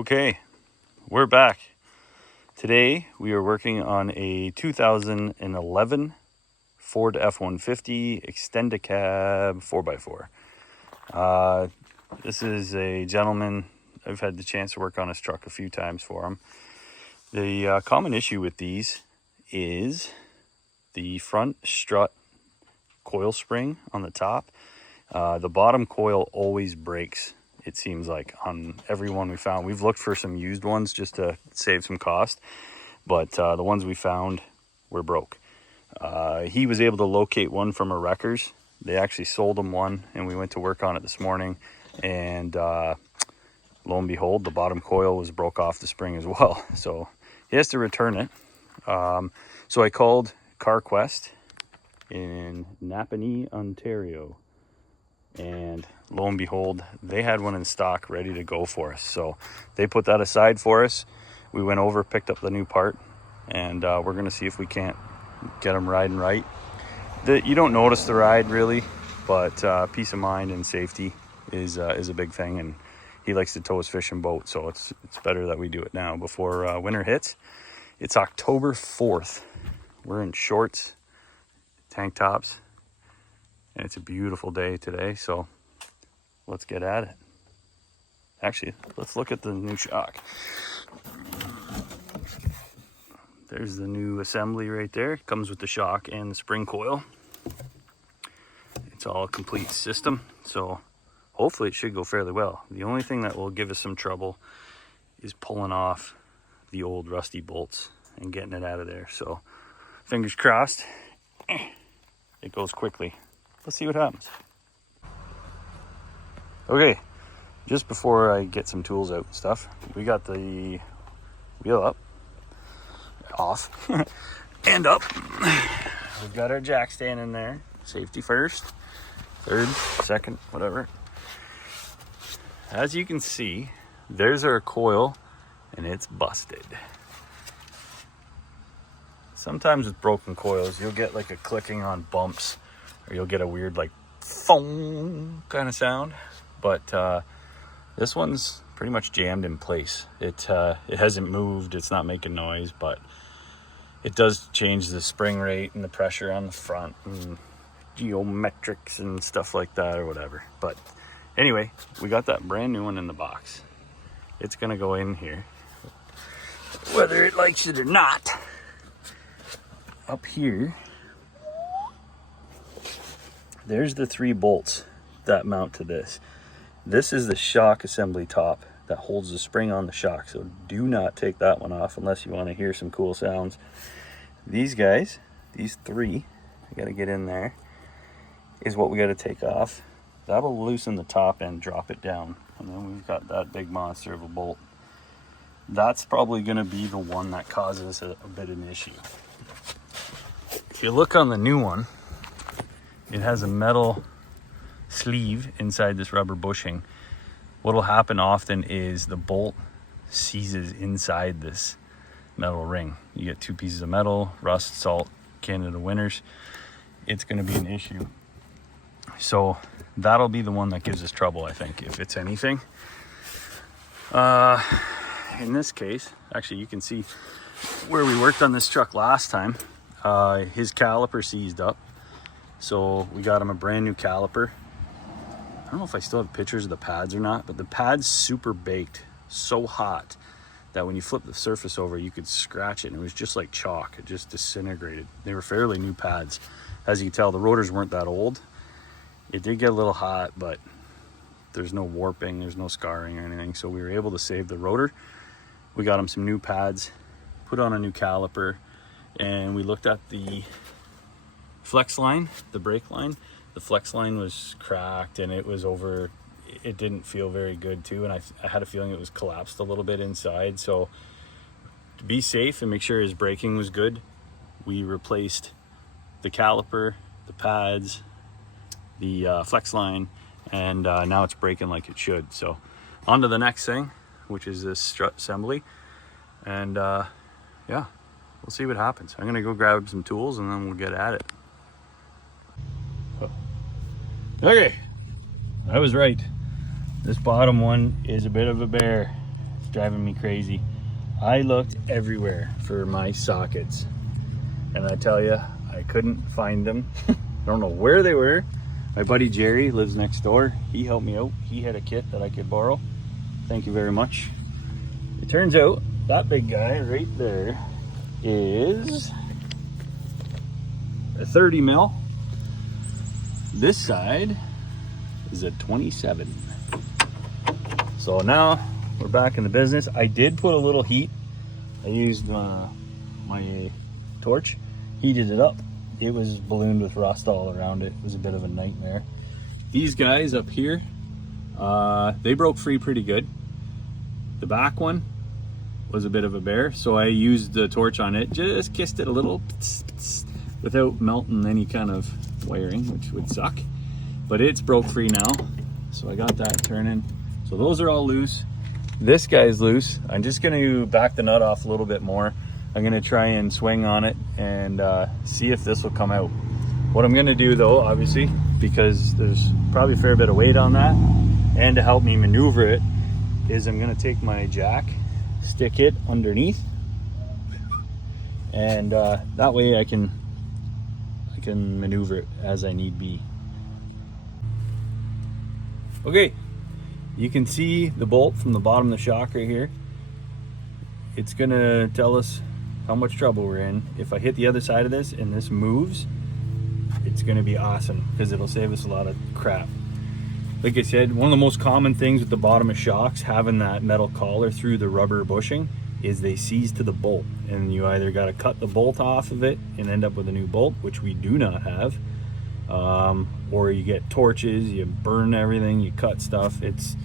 Okay, we're back. Today we are working on a 2011 Ford F-150 Extend-A-Cab 4x4. This is a gentleman. I've had the chance to work on his truck a few times for him. The common issue with these is the front strut coil spring on the top. The bottom coil always breaks, it seems like, on every one we found. We've looked for some used ones just to save some cost, but the ones we found were broke. He was able to locate one from a wrecker's. They actually sold him one, and we went to work on it this morning, and lo and behold, the bottom coil was broke off the spring as well. So he has to return it. So I called CarQuest in Napanee, Ontario, and lo and behold, they had one in stock ready to go for us. So they put that aside for us. We went over, picked up the new part, and we're going to see if we can't get them riding right. You don't notice the ride really, but peace of mind and safety is a big thing, and he likes to tow his fishing boat, so it's better that we do it now before winter hits. It's October 4th. We're in shorts, tank tops, and it's a beautiful day today, so let's get at it. Actually, let's look at the new shock. There's the new assembly right there. It comes with the shock and the spring coil. It's all a complete system, so hopefully it should go fairly well. The only thing that will give us some trouble is pulling off the old rusty bolts and getting it out of there. So fingers crossed, it goes quickly. Let's see what happens. Okay, just before I get some tools out and stuff, we got the wheel up, off, and up. We've got our jack stand in there. Safety first, third, second, whatever. As you can see, there's our coil, and it's busted. Sometimes with broken coils, you'll get like a clicking on bumps, or you'll get a weird like foam kind of sound. But this one's pretty much jammed in place. It hasn't moved, it's not making noise, but it does change the spring rate and the pressure on the front and geometrics and stuff like that or whatever. But anyway, we got that brand new one in the box. It's gonna go in here, whether it likes it or not. Up here, there's the 3 bolts that mount to this. This is the shock assembly top that holds the spring on the shock, so do not take that one off unless you want to hear some cool sounds. These guys, these 3, I gotta get in there, is what we gotta take off. That'll loosen the top and drop it down, and then we've got that big monster of a bolt. That's probably gonna be the one that causes a bit of an issue. If you look on the new one, it has a metal sleeve inside this rubber bushing. What'll happen often is the bolt seizes inside this metal ring. You get 2 pieces of metal, rust, salt, Canada winters. It's going to be an issue. So that'll be the one that gives us trouble, I think, if it's anything. In this case, actually, you can see where we worked on this truck last time. His caliper seized up, so we got him a brand new caliper. I don't know if I still have pictures of the pads or not, but the pads super baked, so hot that when you flip the surface over, you could scratch it, and it was just like chalk. It just disintegrated. They were fairly new pads. As you can tell, the rotors weren't that old. It did get a little hot, but there's no warping, there's no scarring or anything, so we were able to save the rotor. We got him some new pads, put on a new caliper, and we looked at the flex line, the brake line. The flex line was cracked, and it was over. It didn't feel very good too, and I had a feeling it was collapsed a little bit inside. So to be safe and make sure his braking was good, we replaced the caliper, the pads, the flex line, and now it's braking like it should. So on to the next thing, which is this strut assembly, and yeah, we'll see what happens. I'm gonna go grab some tools and then we'll get at it. Okay, I was right. This bottom one is a bit of a bear. driving me crazy. I looked everywhere for my sockets, and I tell you, I couldn't find them. I don't know where they were. My buddy Jerry lives next door. He helped me out. He had a kit that I could borrow. Thank you very much. It turns out that big guy right there is a 30 mil. This side is a 27. So now we're back in the business. I did put a little heat. I used my torch, heated it up. It was ballooned with rust all around it. It was a bit of a nightmare. These guys up here, they broke free pretty good. The back one was a bit of a bear, so I used the torch on it, just kissed it a little without melting any kind of wiring, which would suck. But it's broke free now, so I got that turning. So those are all loose. This guy's loose. I'm just going to back the nut off a little bit more. I'm going to try and swing on it and see if this will come out. What I'm going to do though, obviously, because there's probably a fair bit of weight on that, and to help me maneuver it, is I'm going to take my jack, stick it underneath, and that way I can maneuver it as I need be. Okay, you can see the bolt from the bottom of the shock right here. It's gonna tell us how much trouble we're in. If I hit the other side of this and this moves, it's gonna be awesome because it'll save us a lot of crap. Like I said, one of the most common things with the bottom of shocks, having that metal collar through the rubber bushing, is they seize to the bolt, and you either got to cut the bolt off of it and end up with a new bolt, which we do not have, or you get torches, you burn everything, you cut stuff. It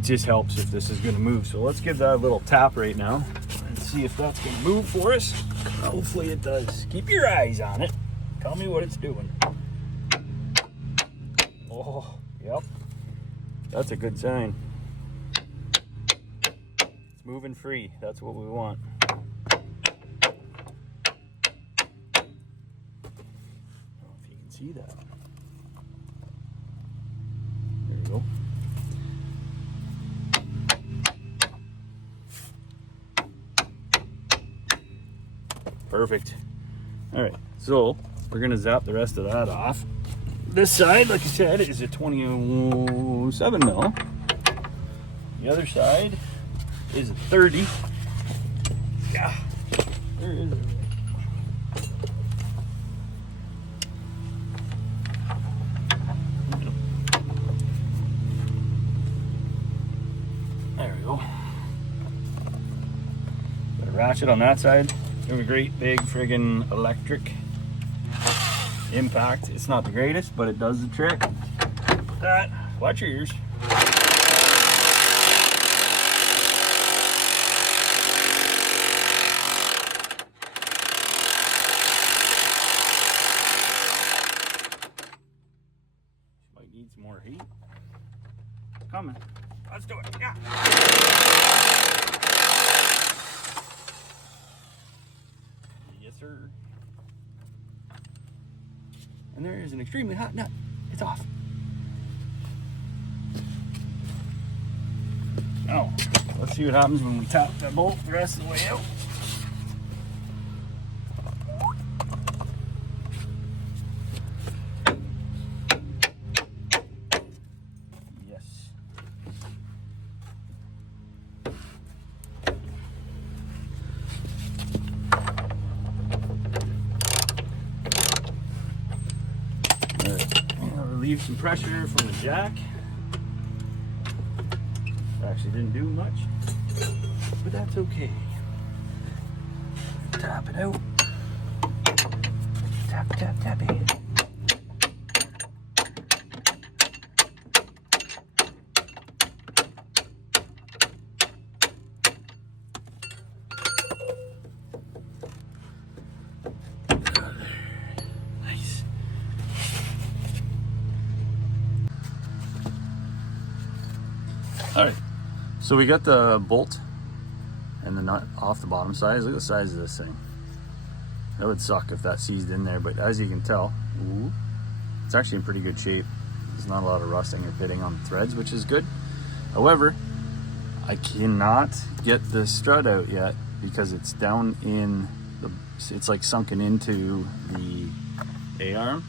just helps if this is going to move. So let's give that a little tap right now and see if that's going to move for us. Hopefully it does. Keep your eyes on it. Tell me what it's doing. Oh, yep, that's a good sign. It's moving free. That's what we want. I don't know if you can see that. There you go. Perfect. All right, so we're gonna zap the rest of that off. This side, like I said, is a 27 mil. The other side is a 30. Yeah, there is. There we go. Got a ratchet on that side. We have a great big friggin' electric impact. It's not the greatest, but it does the trick. Put that. Watch your ears. Might need some more heat. It's coming. Let's do it. Yeah. Yes, sir. And there is an extremely hot nut. It's off. Now, let's see what happens when we tap that bolt the rest of the way out. Yes. Relieve some pressure from the jack. Actually didn't do much, but that's okay. Tap it out. Tap, tap, tap it. Nice. All right. So we got the bolt and the nut off the bottom side. Look at the size of this thing. That would suck if that seized in there, but as you can tell, it's actually in pretty good shape. There's not a lot of rusting or pitting on the threads, which is good. However, I cannot get the strut out yet because it's down in the, it's like sunken into the A-arm,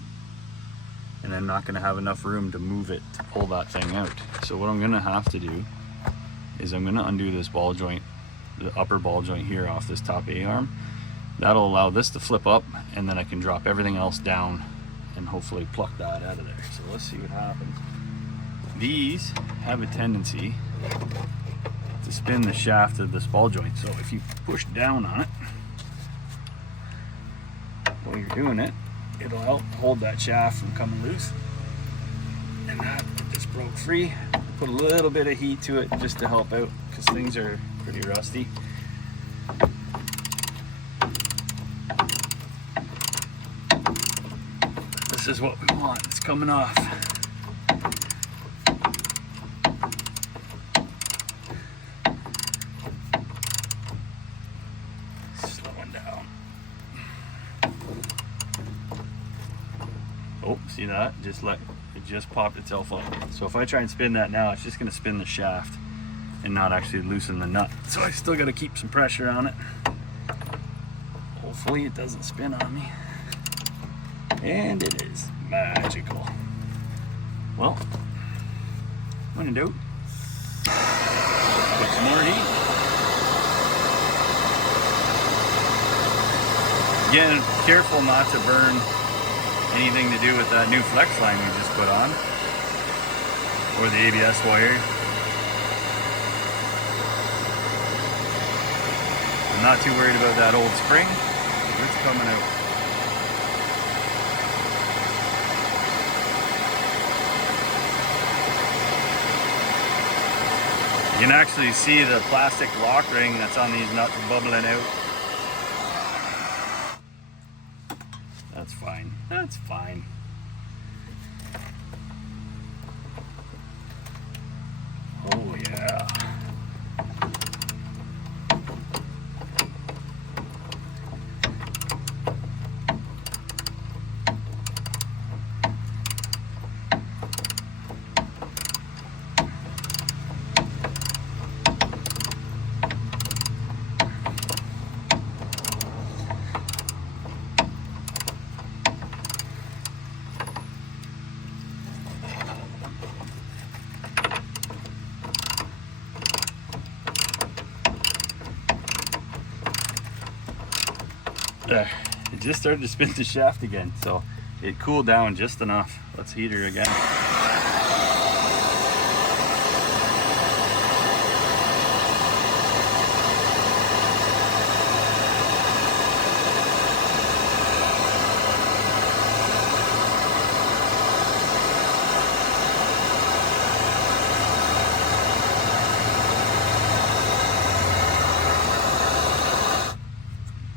and I'm not gonna have enough room to move it to pull that thing out. So what I'm gonna have to do is I'm gonna undo this ball joint, the upper ball joint here off this top A-arm. That'll allow this to flip up, and then I can drop everything else down and hopefully pluck that out of there. So let's see what happens. These have a tendency to spin the shaft of this ball joint. So if you push down on it while you're doing it, it'll help hold that shaft from coming loose. And that just broke free. Put a little bit of heat to it just to help out because things are pretty rusty. This is what we want. It's coming off. Slowing down. Oh, see that? It just popped itself up. So if I try and spin that now, it's just going to spin the shaft and not actually loosen the nut. So I still got to keep some pressure on it. Hopefully it doesn't spin on me. And it is magical. Well, when in doubt, put some more heat. Again, careful not to burn anything to do with that new flex line we just put on, or the ABS wire. I'm not too worried about that old spring. It's coming out. You can actually see the plastic lock ring that's on these nuts bubbling out. That's fine. That's fine. Oh yeah. There, it just started to spin the shaft again, so it cooled down just enough. Let's heat her again.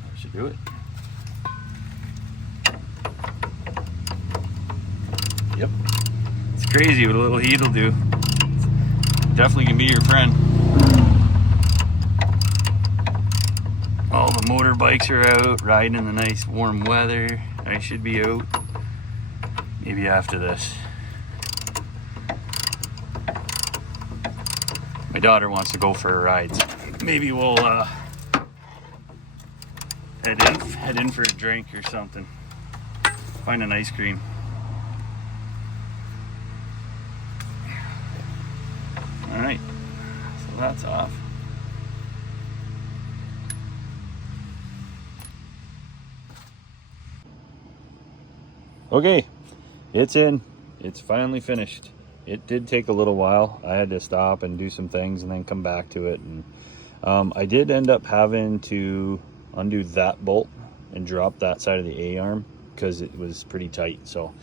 That should do it. Yep, it's crazy what a little heat will do. Definitely can be your friend. All the motorbikes are out, riding in the nice warm weather. I should be out maybe after this. My daughter wants to go for a ride, so maybe we'll head in for a drink or something. Find an ice cream. All right, so that's off. Okay, it's in. It's finally finished. It did take a little while. I had to stop and do some things and then come back to it. And I did end up having to undo that bolt and drop that side of the A-arm because it was pretty tight. So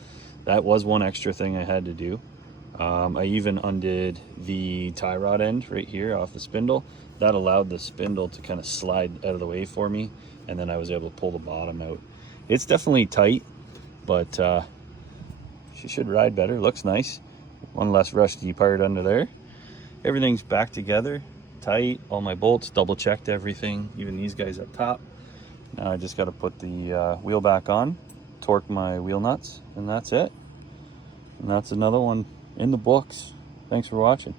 that was one extra thing I had to do. I even undid the tie rod end right here off the spindle. That allowed the spindle to kind of slide out of the way for me, and then I was able to pull the bottom out. It's definitely tight, but she should ride better. Looks nice. One less rusty part under there. Everything's back together, tight. All my bolts, double checked everything, even these guys up top. Now I just got to put the wheel back on, torque my wheel nuts, and that's it. And that's another one in the books. Thanks for watching.